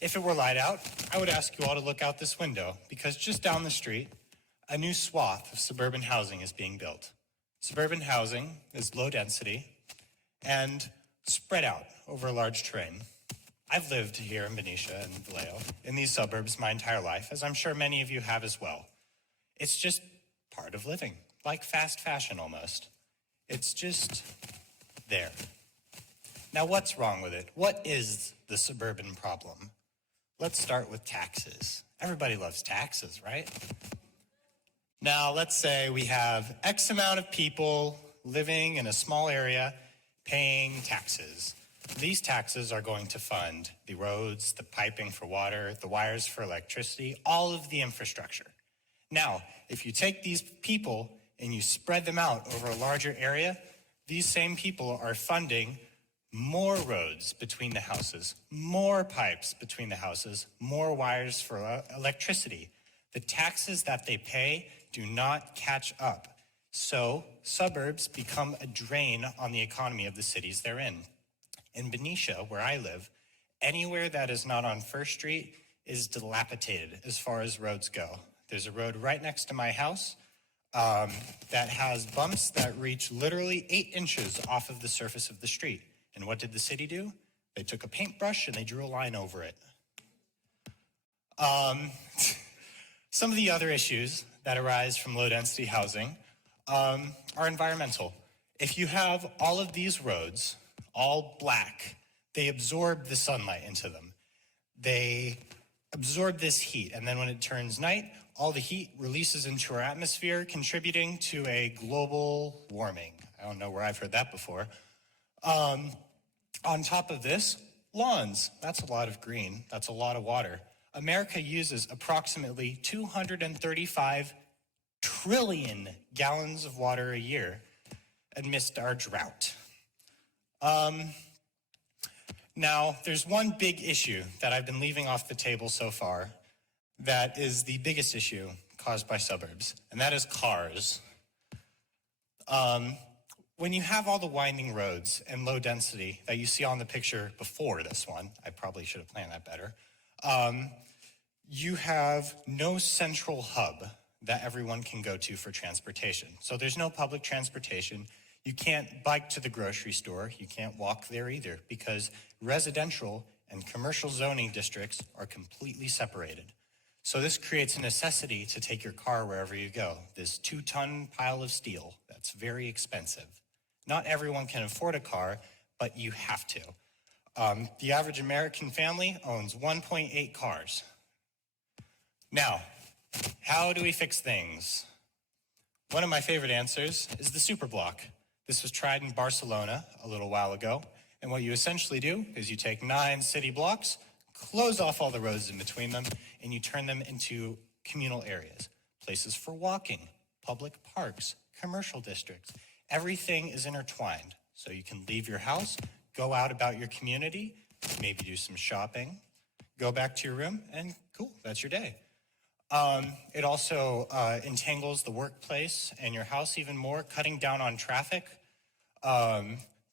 If it were light out, I would ask you all to look out this window, because just down the street, a new swath of suburban housing is being built. Suburban housing is low density and spread out over a large terrain. I've lived here in Benicia and Vallejo, in these suburbs my entire life, as I'm sure many of you have as well. It's just part of living, like fast fashion almost. It's just there. Now, what's wrong with it? What is the suburban problem? Let's start with taxes. Everybody loves taxes, right? Now, let's say we have X amount of people living in a small area paying taxes. These taxes are going to fund the roads, the piping for water, the wires for electricity, all of the infrastructure. Now, if you take these people and you spread them out over a larger area, these same people are funding more roads between the houses, more pipes between the houses, more wires for electricity. The taxes that they pay do not catch up. So suburbs become a drain on the economy of the cities they're in. In Benicia, where I live, anywhere that is not on First Street is dilapidated as far as roads go. There's a road right next to my house that has bumps that reach literally 8 inches off of the surface of the street. And what did the city do? They took a paintbrush and they drew a line over it. Some of the other issues that arise from low-density housing are environmental. If you have all of these roads, all black, they absorb the sunlight into them. They absorb this heat, and then when it turns night, all the heat releases into our atmosphere, contributing to a global warming. I don't know where I've heard that before. On top of this, lawns. That's a lot of green. That's a lot of water. America uses approximately 235 trillion gallons of water a year amidst our drought. Now, there's one big issue that I've been leaving off the table so far that is the biggest issue caused by suburbs, and that is cars. When you have all the winding roads and low density that you see on the picture before this one, I probably should have planned that better, you have no central hub that everyone can go to for transportation. So there's no public transportation. You can't bike to the grocery store. You can't walk there either, because residential and commercial zoning districts are completely separated. So this creates a necessity to take your car wherever you go, this 2-ton pile of steel that's very expensive. Not everyone can afford a car, but you have to. The average American family owns 1.8 cars. Now, how do we fix things? One of my favorite answers is the superblock. This was tried in Barcelona a little while ago, and what you essentially do is you take 9 city blocks, close off all the roads in between them, and you turn them into communal areas, places for walking, public parks, commercial districts. Everything is intertwined, so you can leave your house, go out about your community, maybe do some shopping, go back to your room, and cool, that's your day. It also entangles the workplace and your house even more, cutting down on traffic.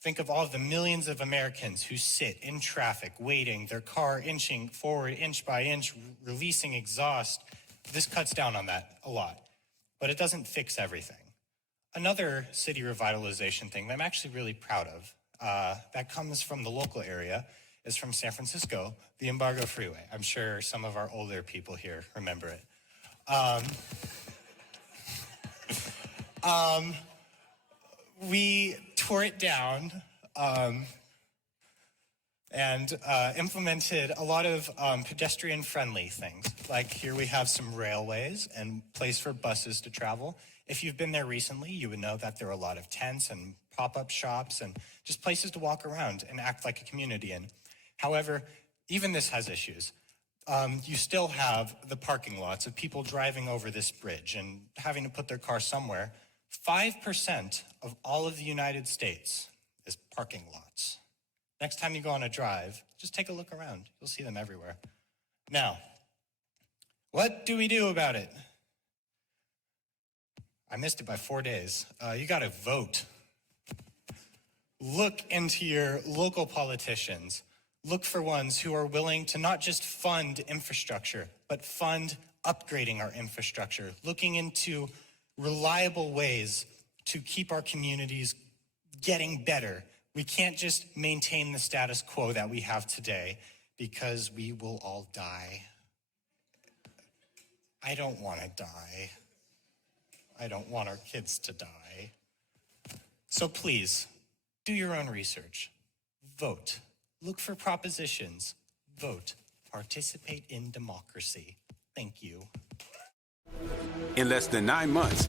Think of all of the millions of Americans who sit in traffic, waiting, their car inching forward inch by inch, releasing exhaust. This cuts down on that a lot, but it doesn't fix everything. Another city revitalization thing that I'm actually really proud of, that comes from the local area, is from San Francisco, the Embargo Freeway. I'm sure some of our older people here remember it. We tore it down and implemented a lot of pedestrian-friendly things. Like here we have some railways and place for buses to travel. If you've been there recently, you would know that there are a lot of tents and pop-up shops and just places to walk around and act like a community in. However, even this has issues. You still have the parking lots of people driving over this bridge and having to put their car somewhere. 5% of all of the United States is parking lots. Next time you go on a drive, just take a look around. You'll see them everywhere. Now, what do we do about it? I missed it by 4 days. You gotta vote. Look into your local politicians. Look for ones who are willing to not just fund infrastructure, but fund upgrading our infrastructure, looking into reliable ways to keep our communities getting better. We can't just maintain the status quo that we have today because we will all die. I don't want to die. I don't want our kids to die. So please, do your own research. Vote. Look for propositions. Vote. Participate in democracy. Thank you. In less than 9 months,